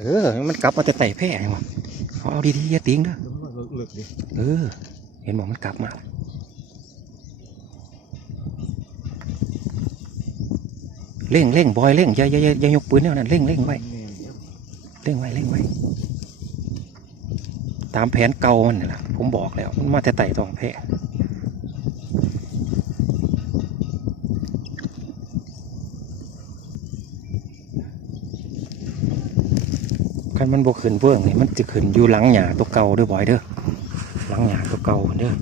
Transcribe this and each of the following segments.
เออ มันกลับมาแต่ไต่แพร่ไงวะเอาเอาดีๆอย่าติ้งเด้อเลือกดิเออ เห็นบอกมันกลับมาเร่งเร่งบอยเร่งอย่าอย่าอย่าอย่ายกปืนเนี่ยนั่นเร่งเร่งไว้เร่งไว้เร่งไว้ตามแผนเก่ามันนี่แหละผมบอกแล้ว มันมาแต่ไต่ตองแพร่ คันมันบกขึ้นเบื้องนี่มันจะขึ้นอยู่หลังหยาตัวเก่าเด้อบอยเด้อหลังหยาตัวเก่าเด้อ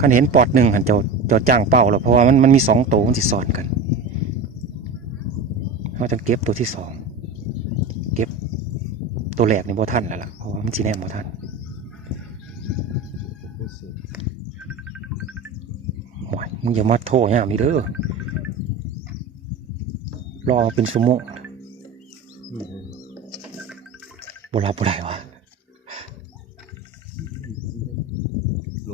คันเห็นปอดหนึ่งหันเจ้าเจ้าจ้างเป้าแล้วเพราะว่ามันมันมีสองตัวมันสิซ้อนกันเราจะเก็บตัวที่สองเก็บตัวแรกในบ่ท่านแล้วล่ะเพราะว่ามันสีแนมบ่ท่าน มึงอย่ามาโทษเนี่ยมีเด้อรอเป็นชั่วโมงบ่รับบ่ได้วะโล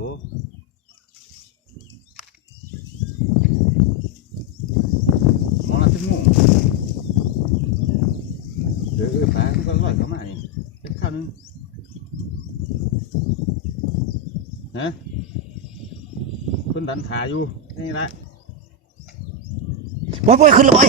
มองละถึงงเออเออปลาก็ลอยเข้ามานี่เข้าวหนึงฮะ ขึ้นดันขาอยู่นี่ละบอยบอยขึ้นเลยบอย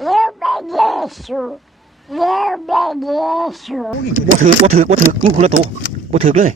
Eu obedeço. Eu obedeço. บ่ถือบ่ถือบ่ถือยิงคนละตัวบ่ถือเลย